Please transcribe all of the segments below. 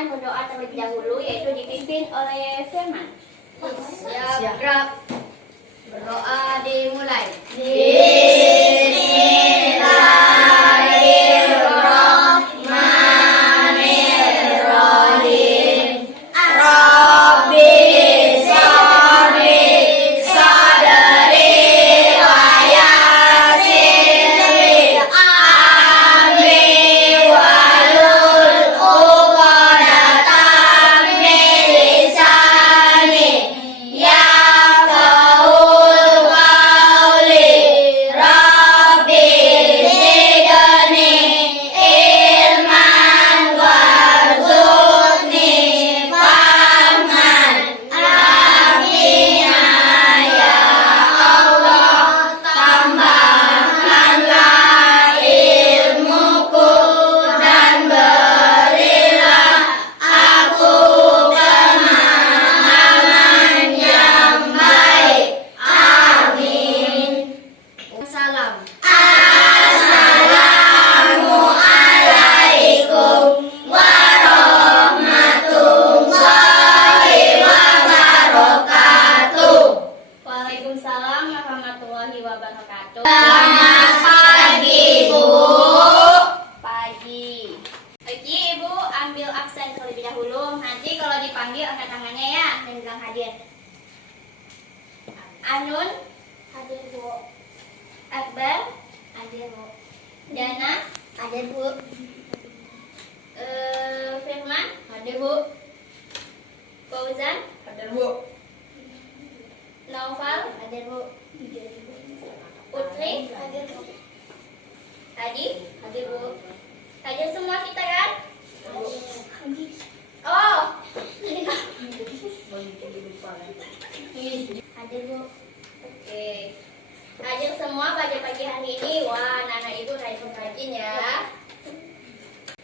akan berdoa terlebih dahulu, yaitu dipimpin oleh Firman. Siap. Berdoa dimulai. Bismillahirrahmanirrahim. Rabbi shrahli sadri wa yassir li amri wahlul 'uqdatam min lisani yafqahul qawli. Rabbi zidni ilman warzuqni fahman. Amina ya Allah, tambahkanlah ilmuku dan berilah aku pemahaman yang baik. Amin. Salam. Assalamualaikum warahmatullahi wabarakatuh. Waalaikumsalam warahmatullahi wabarakatuh. Selamat pagi, Bu. Pagi. Oke, Ibu ambil absen terlebih dahulu. Nanti kalau dipanggil angkat tangannya ya dan bilang hadir. Anun, Hadir, Bu. Akbar, Hadir, Bu. Dana, Hadir, Bu. Firman, Hadir, Bu. Fauzan, Hadir, Bu. Naufal, Hadir, Bu. Putri, Hadir, Bu. Adi. Hadir, Bu. Hadir semua kita kan? Hadir. Oh, Hadir, Bu. oke. Hadir semua pada pagi hari ini. Wah, anak ibu rajin-rajin ya.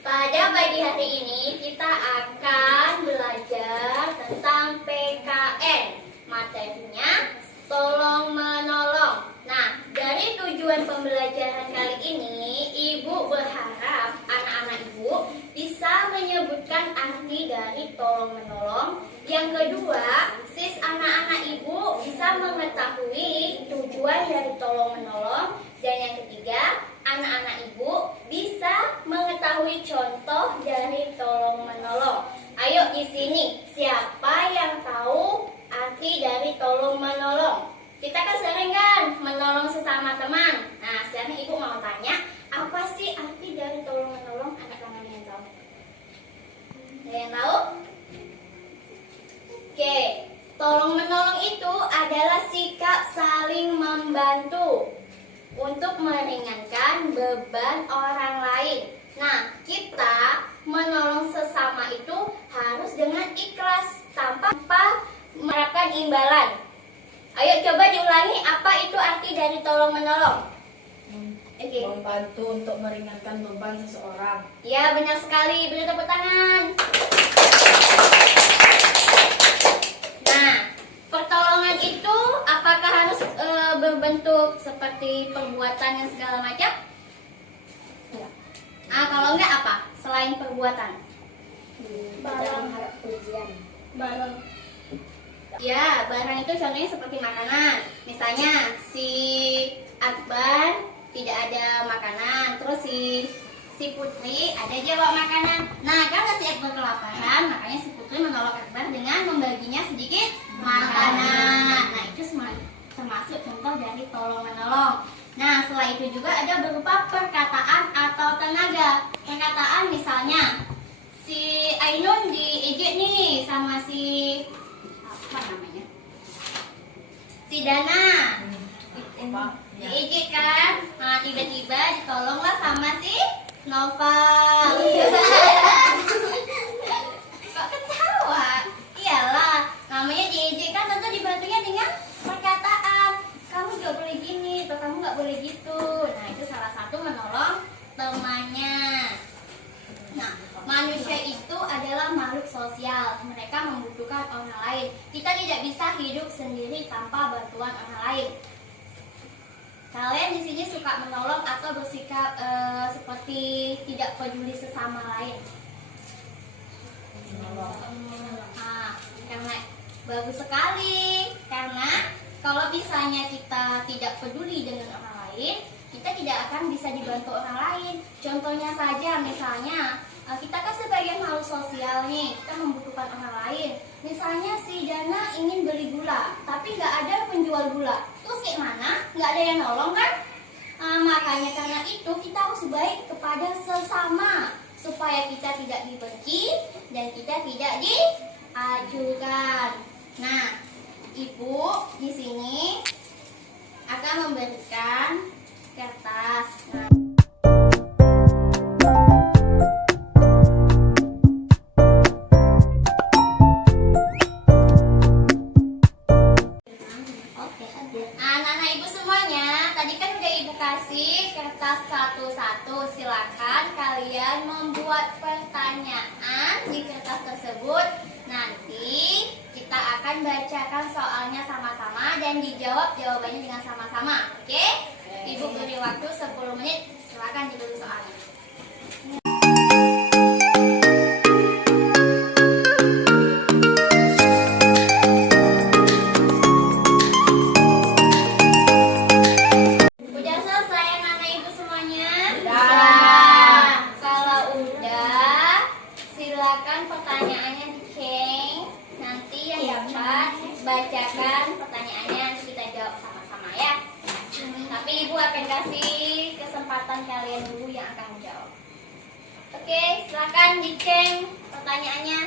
Pada pagi hari ini kita akan belajar tentang PKN. Materinya tolong menolong. Nah, dari tujuan pembelajaran kali ini, ibu berharap anak-anak ibu bisa menyebutkan arti dari tolong menolong. Yang kedua, anak-anak ibu bisa mengetahui tujuan dari tolong menolong. Dan yang ketiga, anak-anak ibu bisa mengetahui contoh dari tolong menolong. Ayo di sini, siapa yang tahu arti dari tolong menolong? Kita kan sering kan menolong sesama teman. Nah, sekarang ibu mau tanya, apa sih arti dari tolong menolong? Anak tangannya yang tahu? Ada yang tahu? Oke, tolong menolong itu adalah sikap saling membantu untuk meringankan beban orang lain. Nah, kita menolong sesama itu harus dengan ikhlas tanpa mengharapkan imbalan. Ayo coba diulangi, apa itu arti dari tolong menolong? Oke. Membantu untuk meringankan beban seseorang. Ya, benar sekali. Beri tepuk tangan. Nah, pertolongan itu apakah harus berbentuk seperti perbuatan yang segala macam? Ya. Kalau enggak apa? Selain perbuatan? Barang harap pujian. Barang. Ya, barang itu contohnya seperti makanan. Misalnya si Akbar tidak ada makanan, terus si Putri ada aja bawa makanan. Nah, karena si Akbar kelaparan, makanya si Putri menolong Akbar dengan membaginya sedikit makanan. Nah, itu termasuk contoh dari tolong menolong. Nah, setelah itu juga ada berupa perkataan atau tenaga. Perkataan misalnya si Ainun diejek nih sama si apa namanya? Si Dana. Diejek kan? Nah, tiba-tiba ditolonglah sama si Noval. Kok ketawa? Iyalah, namanya diejek kan tentu dibantunya dengan perkataan. Kamu gak boleh gini, atau kamu gak boleh gitu. Nah, itu salah satu menolong temannya. Nah, manusia itu adalah makhluk sosial. Mereka membutuhkan orang lain. Kita tidak bisa hidup sendiri tanpa bantuan orang lain. Kalian di sini suka menolong atau bersikap seperti tidak peduli sesama lain? Nah, karena bagus sekali. Karena kalau misalnya kita tidak peduli dengan orang lain, kita tidak akan bisa dibantu orang lain. Contohnya saja, misalnya kita kan sebagai makhluk sosial nih, kita membutuhkan orang lain. Misalnya si Dana ingin beli gula, tapi nggak ada penjual gula. Terus kayak mana? Nggak ada yang nolong kan? Makanya karena itu kita harus baik kepada sesama supaya kita tidak dibenci dan kita tidak diajukan. Nah, Ibu di sini akan memberikan kertas. Nah, anak-anak Ibu semuanya, tadi kan udah Ibu kasih kertas satu-satu. Silakan kalian membuat pertanyaan di kertas tersebut. Nanti kita akan bacakan soalnya sama-sama dan dijawab jawabannya dengan sama-sama. Oke? Ibu beri waktu 10 menit. Silakan diberi soalnya. Udah selesai anak-anak Ibu semuanya? Udah. Kalau udah, silakan pertanyaannya diceng. Nanti yang dapat bacakan pertanyaannya, kita jawab sama-sama ya. Tapi Ibu akan kasih kesempatan kalian dulu yang akan menjawab. Oke, silakan diceng pertanyaannya.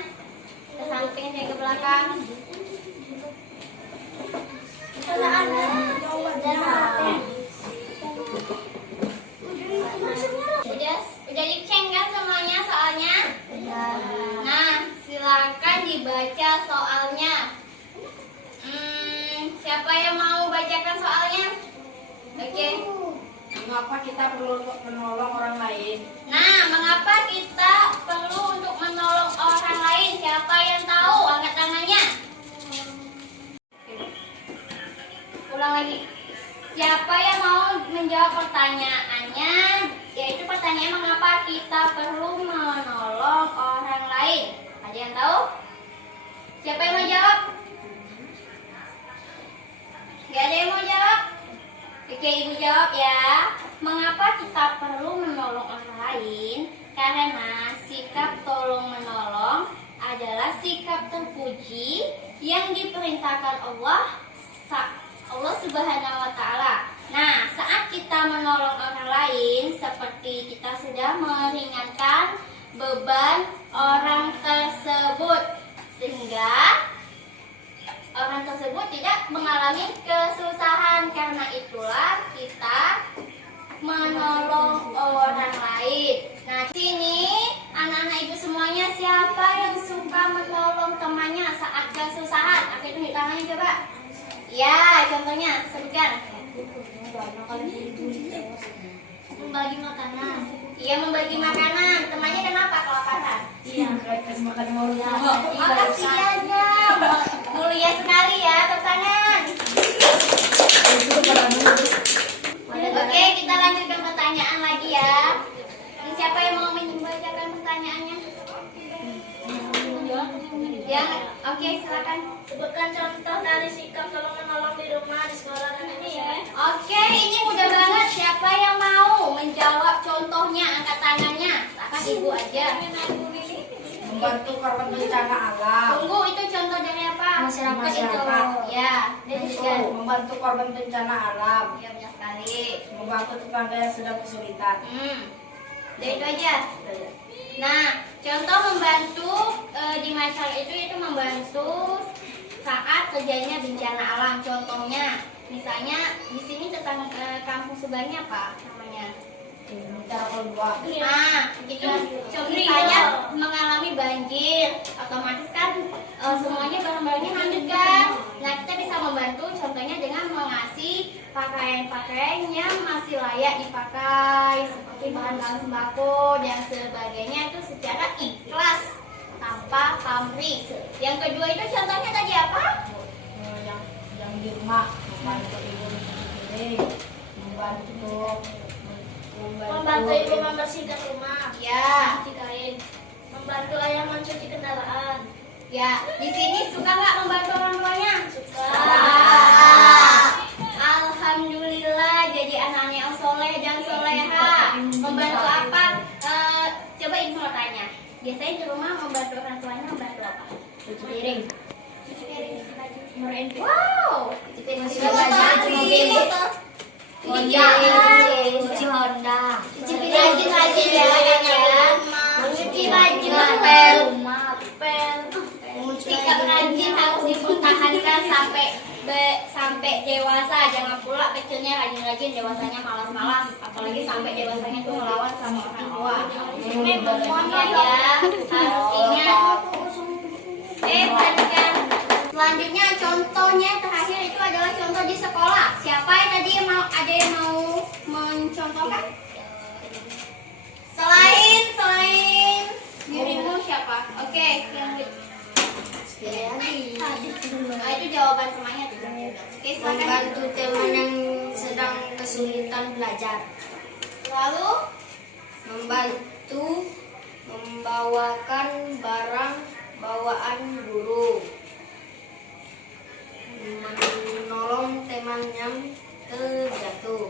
Ke samping dan ke belakang. Udah diceng kan semuanya soalnya? Nah, silakan dibaca soalnya. Siapa yang mau bacakan soalnya? Oke. Mengapa kita perlu untuk menolong orang lain? Nah, mengapa kita perlu untuk menolong orang lain? Siapa yang tahu? Angkat tangannya. Ulang lagi. Siapa yang mau menjawab pertanyaannya? Yaitu pertanyaan mengapa kita perlu menolong orang lain? Ada yang tahu? Siapa yang mau jawab? Gak ada yang mau jawab? Oke, Ibu jawab ya. Mengapa kita perlu menolong orang lain? Karena sikap tolong menolong adalah sikap terpuji yang diperintahkan Allah Subhanahu wa Ta'ala. Nah, saat kita menolong orang lain, seperti kita sudah meringankan beban orang tersebut, sehingga orang tersebut tidak mengalami kesusahan. Karena itulah kita menolong orang lain. Nah, di sini anak-anak Ibu semuanya, siapa yang suka menolong temannya saat kesusahan? Aku tunjuk tangannya coba. Ya, contohnya sebutkan. Membagi makanan. Iya, membagi makanan. Temannya kenapa kelaparan? Iya, kasih makan mulia. Makasih aja. Mulia sekali ya, tepuk tangan. Oke, kita lanjutkan pertanyaan lagi ya. Siapa yang mau membacakan pertanyaannya? Oke, silakan. Sebutkan contoh dari sikap tolong menolong di rumah, di sekolah, dan ini ya. Oke, ini mudah banget. Siapa yang mau menjawab contohnya? Angkat tangannya. Silakan Ibu aja. Membantu korban bencana alam. Tunggu, itu contoh dari apa? Masyarakat. Ya, lanjutkan. Membantu korban bencana alam. Ya, banyak sekali. Membantu tetangga yang sedang kesulitan. Jadi itu aja. Nah, contoh membantu di masyarakat itu membantu saat terjadinya bencana alam. Contohnya, misalnya di sini tentang kampung sebelahnya apa namanya? Cara kedua. Nah, itu misalnya mengalami banjir, otomatis kan semuanya barang-barangnya hanyut kan. Nah, kita bisa membantu contohnya dengan mengasih pakaian-pakaian yang masih layak dipakai, seperti bahan-bahan sembako dan sebagainya, itu secara ikhlas tanpa pamrih. Yang kedua itu contohnya tadi apa? Yang di rumah membantu ibu mencuci Membantu ibu membersihkan rumah, Ya, cuci kain, membantu Bantu ayah mencuci kendaraan. Ya, di sini suka nggak membantu orang tuanya? Suka. Alhamdulillah, jadi anaknya yang soleh dan soleha. Membantu apa? Coba ibu mau tanya. Biasanya di rumah membantu orang tuanya membantu apa? Cuci piring. Cuci piring, cuci baju. Ngerain Wow, cuci piring, cuci baju, cuci mobil. motor. Honda. Cuci Honda. Cuci piring, rajin-rajin ya, ya. Cuci baju, Ngepel. sikap rajin harus dipertahankan sampai dewasa. Jangan pula kecilnya rajin-rajin, dewasanya malas-malas. Apalagi sampai dewasanya tuh melawan sama orang tua. Ya, harus ingat. Perhatikan. Selanjutnya contohnya terakhir itu adalah contoh di sekolah. Siapa yang tadi ada yang mau mencontohkan? Selain dirimu siapa? Oke, yang itu jawaban temannya. Oke, silakan. Membantu teman yang sedang kesulitan belajar. Lalu Membantu membawakan barang bawaan guru. Menolong teman yang terjatuh.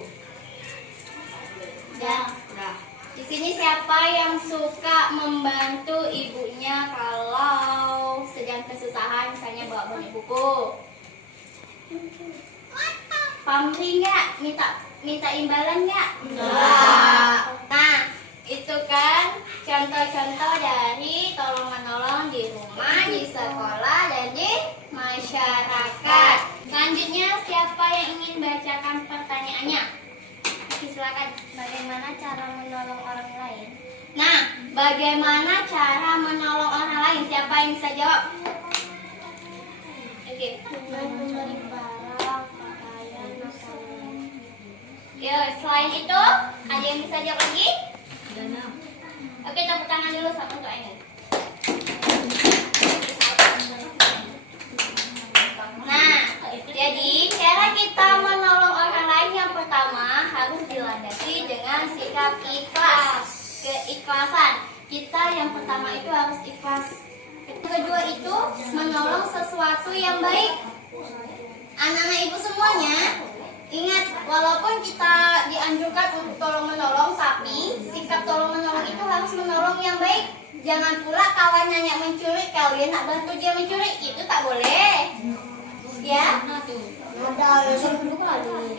ya. Dah. Di sini siapa yang suka membantu ibunya kalau sedang kesusahan, misalnya bawa bonek buku? Pamri nggak? Minta imbalan nggak? Enggak. Nah, itu kan contoh-contoh dari tolong-menolong di rumah, di sekolah, dan di masyarakat. Selanjutnya siapa yang ingin bacakan pertanyaannya? Silakan. Bagaimana cara menolong orang lain? Nah, bagaimana cara menolong orang lain? Siapa yang bisa jawab? Oke. Dengan memberi barang, pakaian, makanan. Ya, selain itu, ada yang bisa jawab lagi? Oke, tepuk tangan dulu sama untuk ini. Nah, jadi cara kita menolong orang lain yang pertama harus dilandasi dengan sikap ikhlas, keikhlasan. Kita yang pertama itu harus ikhlas. Yang kedua itu menolong sesuatu yang baik. Anak-anak ibu semuanya, ingat, walaupun kita dianjurkan untuk tolong menolong, tapi sikap tolong menolong itu harus menolong yang baik. Jangan pula kawannya yang mencuri, kalian nak bantu dia mencuri, itu tak boleh. Ya,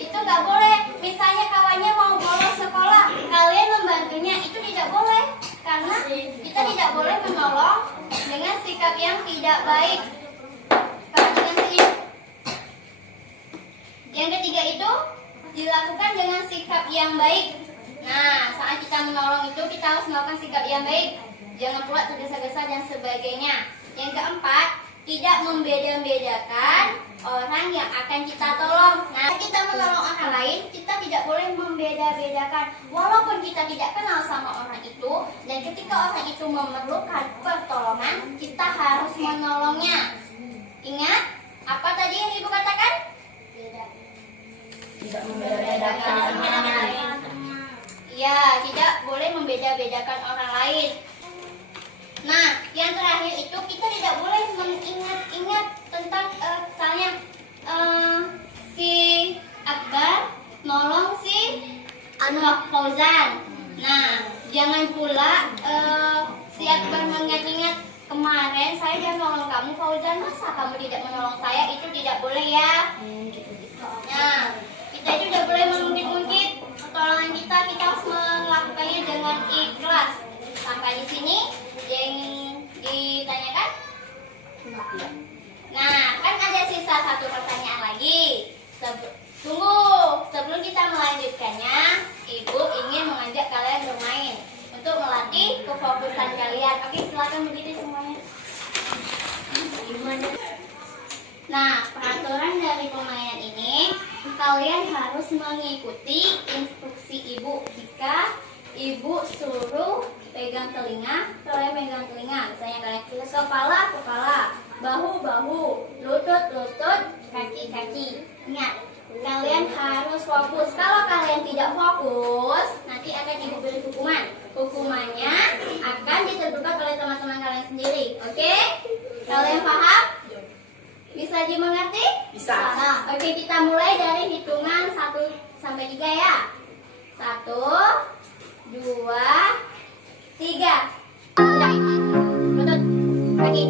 itu nggak boleh. Misalnya kawannya mau bolos sekolah, kalian membantunya, itu tidak boleh. Karena kita tidak boleh menolong dengan sikap yang tidak baik. Perhatikan sini. Yang ketiga itu dilakukan dengan sikap yang baik. Nah, saat kita menolong itu kita harus melakukan sikap yang baik. Jangan pula tergesa-gesa dan sebagainya. Yang keempat, tidak membeda-bedakan orang yang akan kita tolong. Nah, kita menolong orang lain, kita tidak boleh membeda-bedakan. Walaupun kita tidak kenal sama orang itu, dan ketika orang itu memerlukan pertolongan, kita harus menolongnya. Ingat, apa tadi yang ibu katakan? Tidak membeda-bedakan. Ya, tidak boleh membeda-bedakan orang lain. Nah, yang terakhir itu kita tidak boleh mengingat-ingat tentang misalnya si Akbar nolong si Fauzan. Nah, jangan pula si Akbar mengingat-ingat kemarin saya sudah nolong kamu Fauzan, masa kamu tidak menolong saya? Itu tidak boleh ya. Nah, kita itu tidak boleh mengungkit-ungkit pertolongan kita harus melakukannya dengan ikhlas. Sampai di sini yang ditanyakan? Nah, kan ada sisa satu pertanyaan lagi. Tunggu, sebelum kita melanjutkannya, Ibu ingin mengajak kalian bermain untuk melatih kefokusan kalian. Oke, silakan berdiri semuanya. Nah, peraturan dari permainan ini, kalian harus mengikuti instruksi Ibu. Jika Ibu suruh pegang telinga, kalian pegang telinga. Misalnya kalian kepala, kepala, bahu, bahu, lutut, lutut, kaki, kaki. Ingat, kalian harus fokus. Kalau kalian tidak fokus, nanti akan Ibu beri hukuman. Hukumannya akan ditentukan oleh teman-teman kalian. Oke, kita mulai dari hitungan 1 sampai 3 ya. 1, 2, 3. Udah. Lutut. Kaki.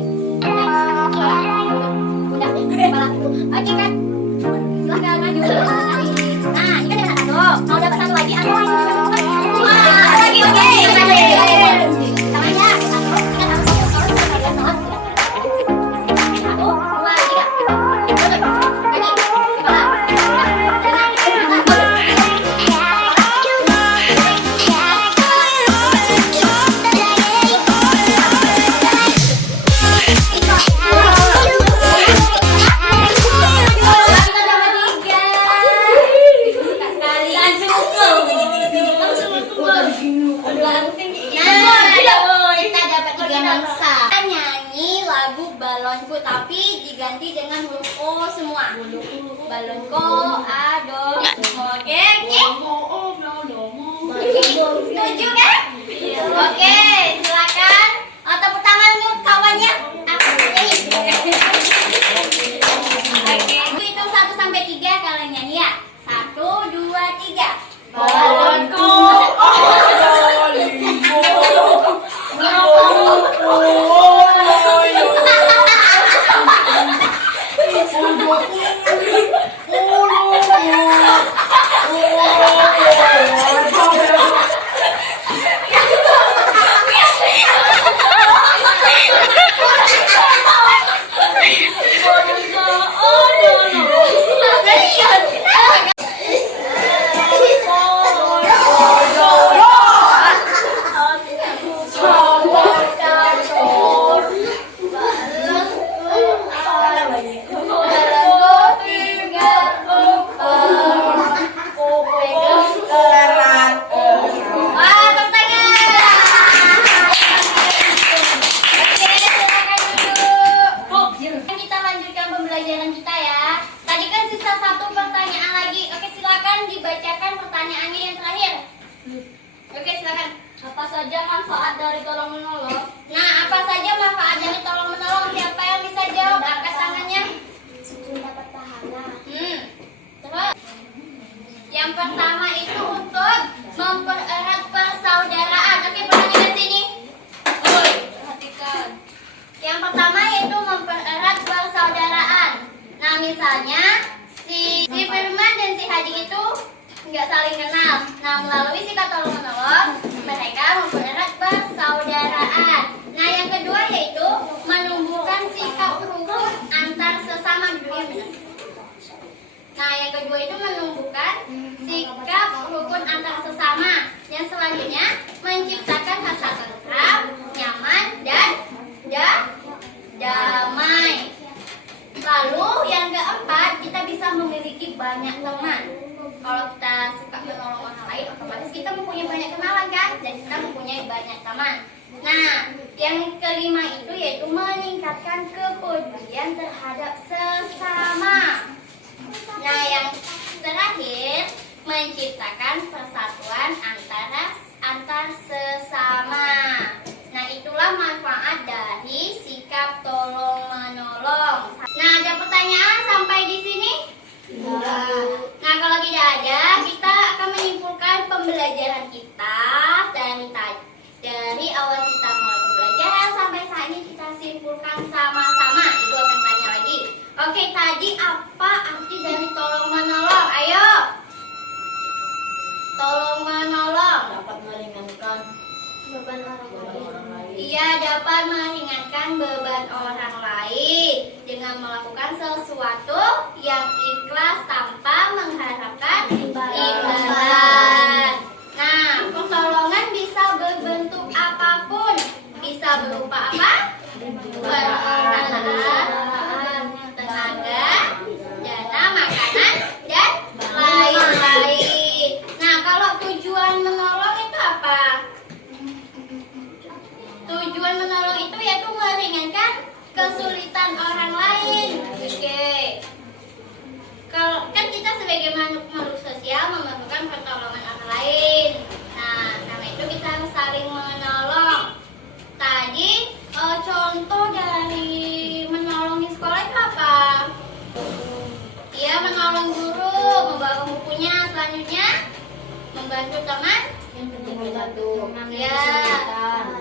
Udah. Kepala. Oke kan? Silahkan maju. Nah, ini kan dapat 1. Mau dapat 1 lagi atau wah, lagi oke. Tangannya 1. Ingat harus sholat. 1, 2, 3. Lutut. Kaki. Kepala. Nyanyi lagu balonku tapi diganti dengan huruf O semua. Balonku aduh. Oke, setuju kan? Oke, silakan. Tepuk tangan yuk kawannya. Oke, itu 1 sampai 3 kalian nyanyi ya. 1, 2, 3. Balonku yang pertama itu untuk mempererat persaudaraan. Oke, perhatikan sini. Perhatikan. Yang pertama yaitu mempererat persaudaraan. Nah, misalnya si Firman dan si Hadi itu nggak saling kenal. Nah, melalui sikap tolong menolong, mereka mempererat persaudaraan. Nah, yang kedua yaitu menumbuhkan sikap rukun antar sesama. Nah, yang kedua itu menumbuhkan sikap rukun antar sesama. Yang selanjutnya menciptakan rasa tentram, nyaman, dan damai. Lalu yang keempat, kita bisa memiliki banyak teman. Kalau kita suka menolong orang lain, otomatis kita mempunyai banyak kenalan kan? Dan kita mempunyai banyak teman. Nah, yang kelima itu yaitu meningkatkan kepedulian terhadap sesama. Nah, yang terakhir menciptakan persatuan antar sesama. Nah, itulah manfaat dari sikap tolong menolong. Nah, ada pertanyaan sampai di sini? Nah, kalau tidak ada, kita akan menyimpulkan pembelajaran kita dari awal kita mulai pembelajaran sampai saat ini kita simpulkan sama-sama. Ibu akan tanya lagi. Oke, tadi apa arti dari tolong menolong? Ayo. Tolong menolong. dapat meringankan beban orang lain. Ia dapat meringankan beban orang lain dengan melakukan sesuatu yang ikhlas tanpa mengharapkan imbalan. Nah, pertolongan bisa berbentuk apapun. Bisa berupa apa? Peralatan, tenaga, dana, makanan, dan lain-lain. Nah, kalau tujuan menolong itu apa? Tujuan menolong itu yaitu meringankan kesulitan orang lain. Oke. Kalau kan kita sebagai makhluk sosial memerlukan pertolongan orang lain. Nah, karena itu kita harus saling menolong. Tadi contoh dari menolong di sekolah itu apa? Iya, menolong Ya,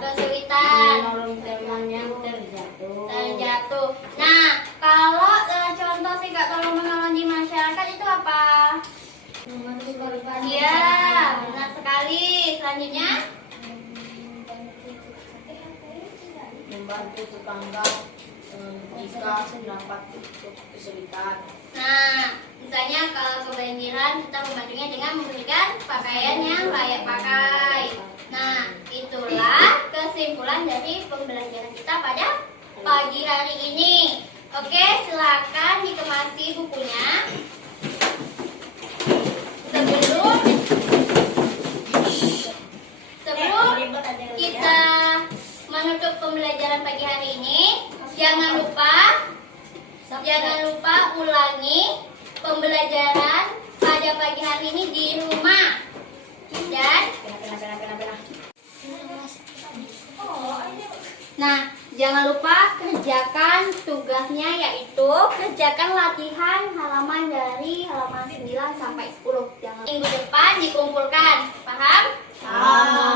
kesulitan. Menolong teman yang terjatuh. Terjatuh. Nah, kalau contoh sikap tolong menolong di masyarakat itu apa? Iya, benar sekali. Selanjutnya, Membantu tetangga jika mendapat kesulitan. nah, misalnya kalau kebanjiran kita membantunya dengan memberikan pakaian yang layak pakai. Nah, itulah kesimpulan dari pembelajaran kita pada pagi hari ini. Oke, silakan dikemasi bukunya. Sebelum kita menutup pembelajaran pagi hari ini, jangan lupa ulangi pembelajaran pada pagi hari ini di rumah. Dan nah, jangan lupa kerjakan tugasnya, yaitu kerjakan latihan halaman dari halaman 9 sampai 10. Jangan minggu depan dikumpulkan. Paham? Paham.